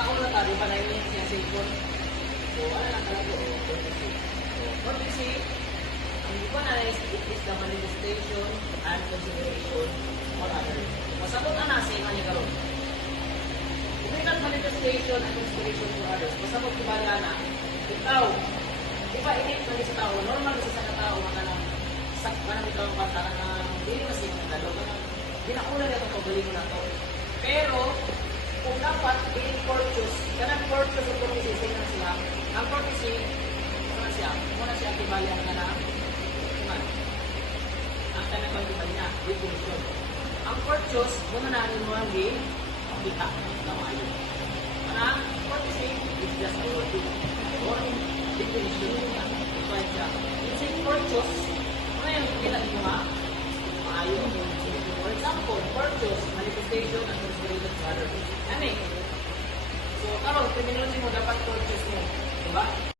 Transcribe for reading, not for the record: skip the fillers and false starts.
nakauna ta, di ba na yun siya cellphone? So, ano lang talaga, courtesy. So, courtesy, ang iba na is it is the manifestation and consideration for others. Masabot na nasa yung kanya karoon. Kung may manifestation and consideration for others, masabot di ba na, ikaw, di ba init na sa tao, normal kasi sa katao, manang ikaw ang bata ka na, hindi na siya ng dalo, ginauna niya itong pabali mo na to. Pero, kung dapat, being courteous, kanang courteous o courtesy, sino siya? Ang courtesy, muna siya, kibali ang kanang, ang kanang pagkibali niya, definition. Ang courteous, muna na ang mga kita na maayo. Kanang courtesy, is just a word or definition niya. Ito siya. It's courteous, ano yung kita niyo maayo. For example, courteous, manifestation, and consideration to others. Ano eh? So, karon, terminology mo dapat courteous mo. Diba?